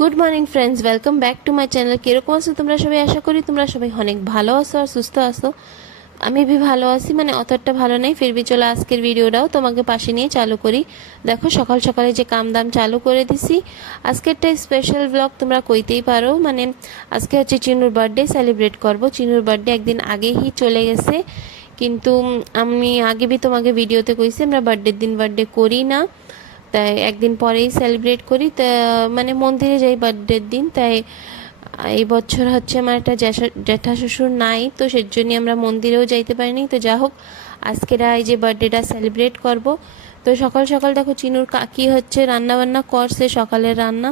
Good morning friends, welcome back to my channel. কীরকম আছো তোমরা সবাই? আশা করি তোমরা সবাই অনেক ভালো আছো আর সুস্থ আছো। আমি ভি ভালো আছি, মানে অতটা ভালো নেই, ফিরবি চলো আজকের ভিডিওটাও তোমাকে পাশে নিয়ে চালু করি। দেখো সকাল সকালে যে কাম দাম চালু করে দিছি। আজকে একটা স্পেশাল ব্লগ তোমরা কইতেই পারো, মানে আজকে হচ্ছে চিনুর বার্থডে সেলিব্রেট করব। চিনুর বার্থডে একদিন আগেই চলে গেছে, কিন্তু আমি আগে ভি তোমাকে ভিডিওতে কইছি আমরা বার্থডের দিন বার্থডে করি না, তাই একদিন পরেই সেলিব্রেট করি। তা মানে মন্দিরে যাই বার্থডের দিন, তাই এই বছর হচ্ছে আমার একটা জ্যাঠা শ্বশুর নাই, তো সেজন্যই আমরা মন্দিরেও যাইতে পারিনি। তো যা হোক, আজকের এই যে বার্থডেটা সেলিব্রেট করব। তো সকাল সকাল দেখো চিনুর কাকি হচ্ছে রান্না বান্না করছে, সকালের রান্না।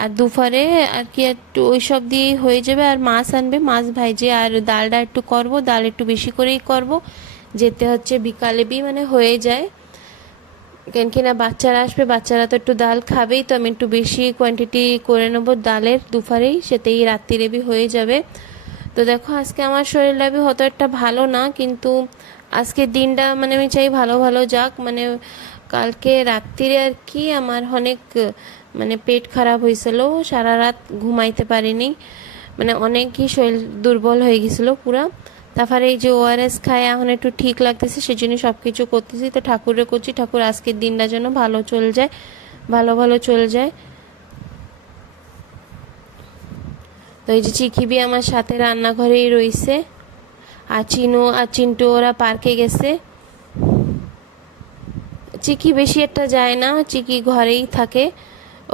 আর দুপুরে আর কি একটু ওই সব দিয়েই হয়ে যাবে, আর মাছ আনবে, মাছ ভাইজে আর ডালটা একটু করব, ডাল একটু বেশি করেই করব, যেতে হচ্ছে বিকালে মানে হয়ে যায়। কেন কিনা বাচ্চারা আসবে, বাচ্চারা তো একটু ডাল খাবেই, তো আমি একটু বেশি কোয়ান্টিটি করে নেবো ডালের দুপুরেই, সেটাই রাত্রিরে হয়ে যাবে। তো দেখো আজকে আমার শরীরটা হয়তো একটা ভালো না, কিন্তু আজকের দিনটা মানে আমি চাই ভালো ভালো যাক। মানে কালকে রাত্রিরে আর কি আমার অনেক মানে পেট খারাপ হয়েছিল, সারা রাত ঘুমাইতে পারিনি, মানে অনেকই শরীর দুর্বল হয়ে গেছিলো পুরা। তারপরে এই যে ওআরএস খায় এখন একটু ঠিক লাগতেছে, সেজন্য সব কিছু করতেছি। তো ঠাকুরে করছি, ঠাকুর আজকের দিনটা যেন ভালো চলে যায়, ভালো ভালো চলে যায়। তো এই যে চিকিবি আমার সাথে রান্নাঘরেই রইছে, আর চিনু আর চিন্টু ওরা পার্কে গেছে। চিকি বেশি একটা যায় না, চিকি ঘরেই থাকে,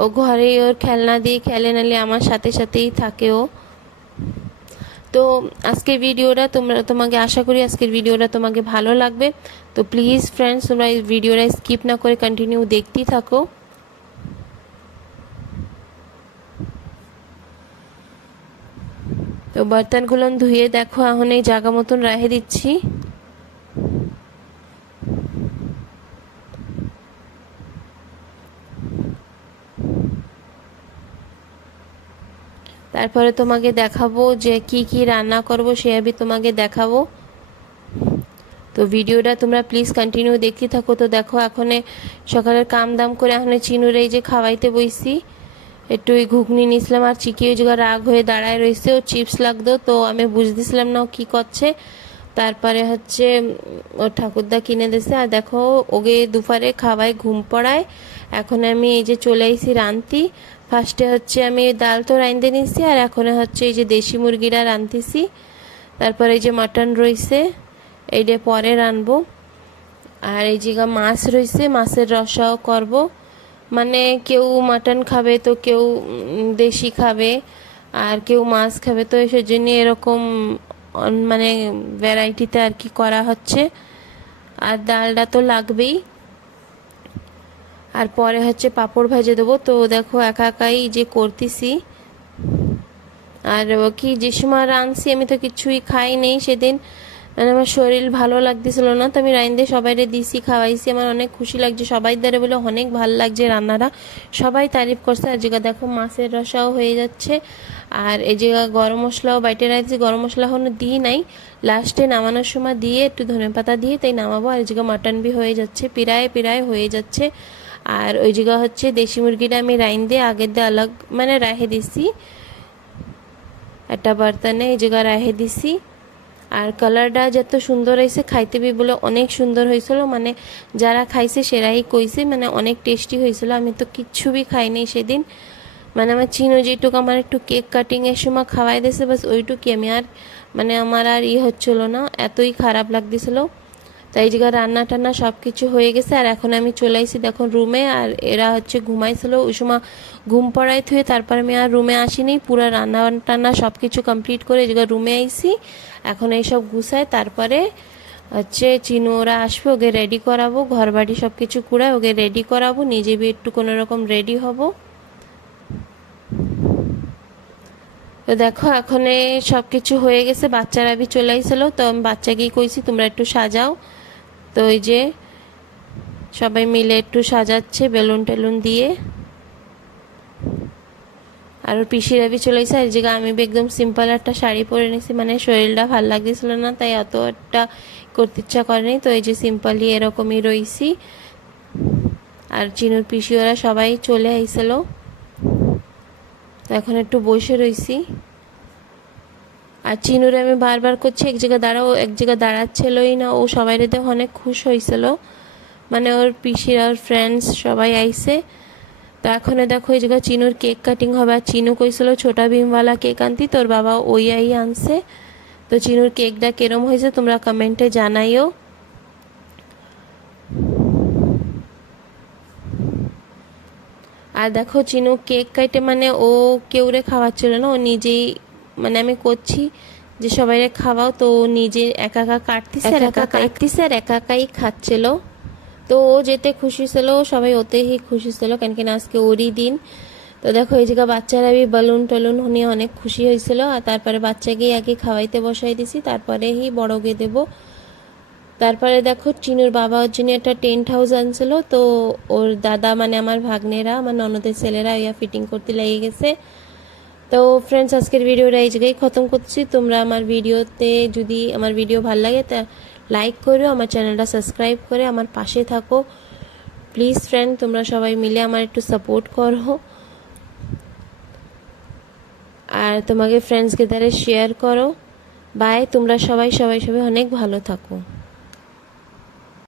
ও ঘরেই ওর খেলনা দিয়ে খেলে, নালে আমার সাথে সাথেই থাকে ও। তো আজকের ভিডিওটা তোমাকে আশা করি আজকের ভিডিওটা তোমাকে ভালো লাগবে। তো প্লিজ ফ্রেন্ডস, তোমরা এই ভিডিওটা স্কিপ না করে কন্টিনিউ দেখতেই থাকো। তো বর্তনগুলো ধুয়ে দেখো এখন এই জায়গা মতন রেখে দিচ্ছি। তারপরে তোমাকে দেখাবো যে কি কি রান্না করব, সে আমি তোমাকে দেখাবো। তো ভিডিওটা তোমরা প্লিজ কন্টিনিউ দেখতে থাকো। তো দেখো এখন সকালের কাম দাম করে এখন চিনুর এই যে খাওয়াইতে বইছি, একটু ওই ঘুগনি নিয়েছিলাম, আর চিকি ওই জায়গায় রাগ হয়ে দাঁড়ায় রয়েছে, ও চিপস লাগতো, তো আমি বুঝতেছিলাম না ও কী করছে। তারপরে হচ্ছে ওর ঠাকুরদা কিনে দিয়েছে, আর দেখো ওকে দুপুরে খাওয়ায় ঘুম পড়ায়। এখন আমি এই যে চলে আইছি রান্তি। ফার্স্টে হচ্ছে আমি ডাল তো রাঁধতে নিচ্ছি, আর এখন হচ্ছে এই যে দেশি মুরগিটা রাঁধতেছি। তারপরে এই যে মাটন রয়েছে, এইটা পরে রানবো। আর এই জায়গা মাছ রয়েছে, মাছের রসাও করব। মানে কেউ মাটন খাবে, তো কেউ দেশি খাবে, আর কেউ মাছ খাবে, তো সেজন্য এরকম মানে ভ্যারাইটিতে আর কি করা হচ্ছে। আর ডালটা তো লাগবেই, আর পরে হচ্ছে পাঁপড় ভেজে দেবো। তো দেখো একা একাই যে করতেছি, আর কি যে সময় রাঁধছি আমি তো কিছুই খাই নেই সেদিন, মানে আমার শরীর ভালো লাগতেছিল না, তো আমি রাইন্দে সবাইরে দিছি, খাওয়াইছি। আমার অনেক খুশি লাগছে, সবাই দ্বারা বলে অনেক ভালো লাগছে রান্নাটা, সবাই তারিফ করছে। আর জায়গা দেখো মাছের রসাও হয়ে যাচ্ছে, আর এই জায়গা গরম মশলাও বাইটে রাখছি, গরম মশলা এখনো দিই নাই, লাস্টে নামানোর সময় দিয়ে একটু ধনেপাতা দিয়ে তাই নামাবো। আর এই জায়গা মাটন বি হয়ে যাচ্ছে, পিরায় পিরায় হয়ে যাচ্ছে। আর ওই জায়গা হচ্ছে দেশি মুরগিটা আমি রাইন্দে আগের দিয়ে আলাগ মানে রেখে দিছি একটা বর্তনে, এই জায়গা রেখে দিছি। আর কালারটা যত সুন্দর হয়েছে, খাইতে বি বলে অনেক সুন্দর হয়েছিল, মানে যারা খাইছে সেরাই কইছে মানে অনেক টেস্টি হয়েছিল। আমি তো কিচ্ছু বি খাইনি সেদিন, মানে আমার চিনো যেটুকু আমার একটু কেক কাটিংয়ের সময় খাওয়াই দিয়েছে, বাস ওইটুকুই। আমি আর মানে আমার আর হচ্ছিল না, এতই খারাপ লাগতেছিল। তাই জায়গায় রান্না টান্না সব কিছু হয়ে গেছে, আর এখন আমি চলে আসি দেখুন রুমে। আর এরা হচ্ছে ঘুমাইছিল, ওই সময় ঘুম পড়াই থুয়ে তারপর আমি আর রুমে আসিনি, পুরো রান্না টান্না সব কিছু কমপ্লিট করে এই জায়গায় রুমে আইসি। এখন এইসব গুছায় তারপরে হচ্ছে চিনু ওরা আসবে, ওকে রেডি করাবো, ঘর বাড়ি সব কিছু কুড়ায় ওকে রেডি করাবো, নিজে বি একটু কোনো রকম রেডি হব। তো দেখো এখন সব কিছু হয়ে গেছে, বাচ্চারা বি চলে আইসলো, তো আমি বাচ্চাকেই কইছি তোমরা একটু সাজাও। তো ওই যে সবাই মিলে একটু সাজাচ্ছে বেলুন টেলুন দিয়ে। আর ওর পিসিরা বি চলে এসে, আর জায়গা আমি একদম সিম্পল একটা শাড়ি পরে নিয়েছি, মানে শরীরটা ভালো লাগতেছিল না, তাই অত একটা করতে ইচ্ছা করেনি, তো এই যে সিম্পলি এরকমই রইছি। আর চিনুর পিসি ওরা সবাই চলে আইসলো। তো এখন একটু বসে রইছি। আর চিনুরে আমি বারবার করছি এক জায়গায় দাঁড়াও, এক জায়গায় দাঁড়াচ্ছিলই না। ও সবাই দেখে অনেক খুশ হয়েছিল, মানে ওর পিসিরা ওর ফ্রেন্ডস সবাই আইছে। তো এখন দেখো এই জায়গায় চিনুর কেক কাটিং হবে। আর চিনু কইছিল ছোটা ভীমওয়ালা কেক আনতি, তোর বাবা ওই আনছে। তো চিনুর কেকটা কেরম হয়েছে তোমরা কমেন্টে জানাইও। আর দেখো চিনু কেক কাটে, মানে ও কেউরে খাওয়াচ্ছিল না, ও নিজেই, মানে আমি করছি যে সবাইরে খাওয়াও, তো ও নিজে একা একা কাটতিছে আর একা একাই খাচ্ছিল। তো ও যেতে খুশি ছিল, সবাই ওতেই খুশি ছিল, কেন কিনা আজকে ওরই দিন। তো দেখো এই জায়গা বাচ্চারা বেলুন টলুন নিয়ে অনেক খুশি হয়েছিল। আর তারপরে বাচ্চাকে আগে খাওয়াইতে বসাই দিছি, তারপরেই বড়কে দেবো। তারপরে দেখো চিনুর বাবা ওর জন্য একটা টেন্ট হাউস আনছিল। তো ওর দাদা, মানে আমার ভাগ্নেরা, আমার ননদের ছেলেরা ইয়া ফিটিং করতে লেগে গেছে। তো ফ্রেন্ডস, আজকের ভিডিওটা এই জায়গায় খতম করছি। তোমরা আমার ভিডিওতে যদি আমার ভিডিও ভালো লাগে তা লাইক করো, আমার চ্যানেলটা সাবস্ক্রাইব করে আমার পাশে থাকো প্লিজ। ফ্রেন্ড, তোমরা সবাই মিলে আমার একটু সাপোর্ট করো, আর তোমাকে ফ্রেন্ডসকে দ্বারা শেয়ার করো। বাই, তোমরা সবাই সবাই সবাই অনেক ভালো থাকো।